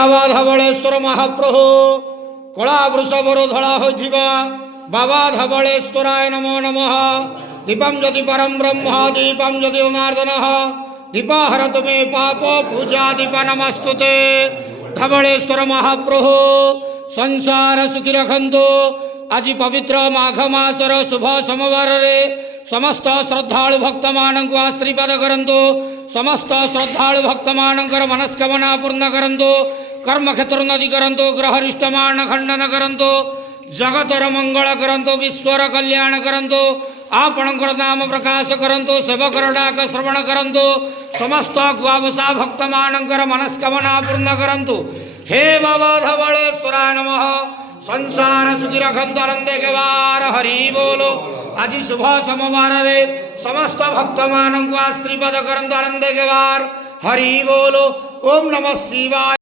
बाबा धवलेश्वर महाप्रभु कला वृषभर धड़ा होइथिबा बाबा धवलेश्वराय नमो नमः। दीपम ज्योति परम ब्रह्म दीपम ज्योति जनार्दन दीपाहरत मे पाप पूजा दीप नमस्तुते। धवलेश्वर महाप्रभु संसार सुखी रखंतु। आज पवित्र माघ मासर शुभ सोमवार रे समस्त श्रद्धालु भक्त मानक आशीर्वाद करंतु। समस्त श्रद्धालु भक्त मानकर मनस्कामना पूर्ण करंतु। कर्म क्षेत्र नदी करंतु। ग्रहरिष्ट मान खंडन करंतु। जगतर मंगल करंतु। विश्वर कल्याण करंतु। आपणकर नाम प्रकाश करंतु। सेवकर डाक श्रवण करंतु। समस्त गुआवसा भक्त मानकर मनस्कामना पूर्ण करंतु। हे बाबा धवलेश्वराय नमः। संसार सुखी रखंतु आनंदे के वार हरि बोलो। आज शुभ सोमवार रे समस्त भक्त मानक आशीर्वाद करंतु आनंदे के वार हरि बोलो। ओम नमः शिवाय।